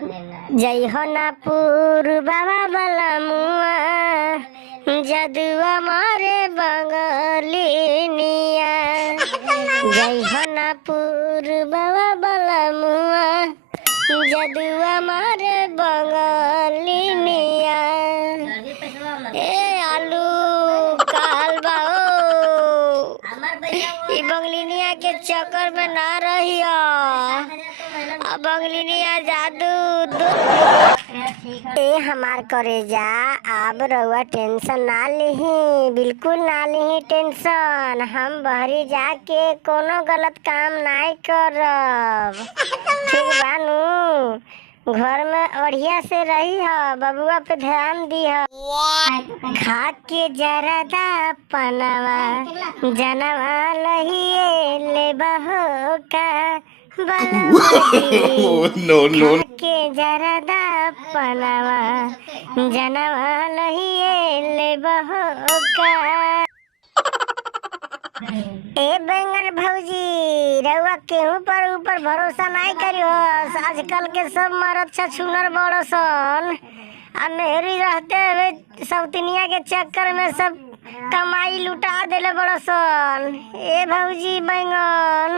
जय हो ना पूर्ववा वाला मुआ जदुआ मारे बंगलिनिया। जय हो ना पूर्ववा वाला मुआ जदुआ मारे बंगलिनिया। ए आलू काल बाओ ई बंगलिनिया के चक्कर में ना रहियो। अब बंगलिनिया जादू ए हमार करेजा अब रउआ टेंशन ना लिही, बिल्कुल ना लिही टेंशन। हम बहरी जाके कोनो गलत काम नाई करब, ठीक बानू। घर में बढ़िया से रही ह, बबुआ पे ध्यान दी ह। खा के जरदा पनवा जनवा लहिए ले बहो का no. के जरदा पनवा जनवा लहिए ले बहो का। ए बैंगन भौजी रउआ केहू पर ऊपर भरोसा नहीं करियो। आजकल के सब मरद छछूनर बड़सन, अब मेहरी रहते हुए सौतनिया के चक्कर में सब कमाई लुटा देले बड़सन। ए भौजी बैंगन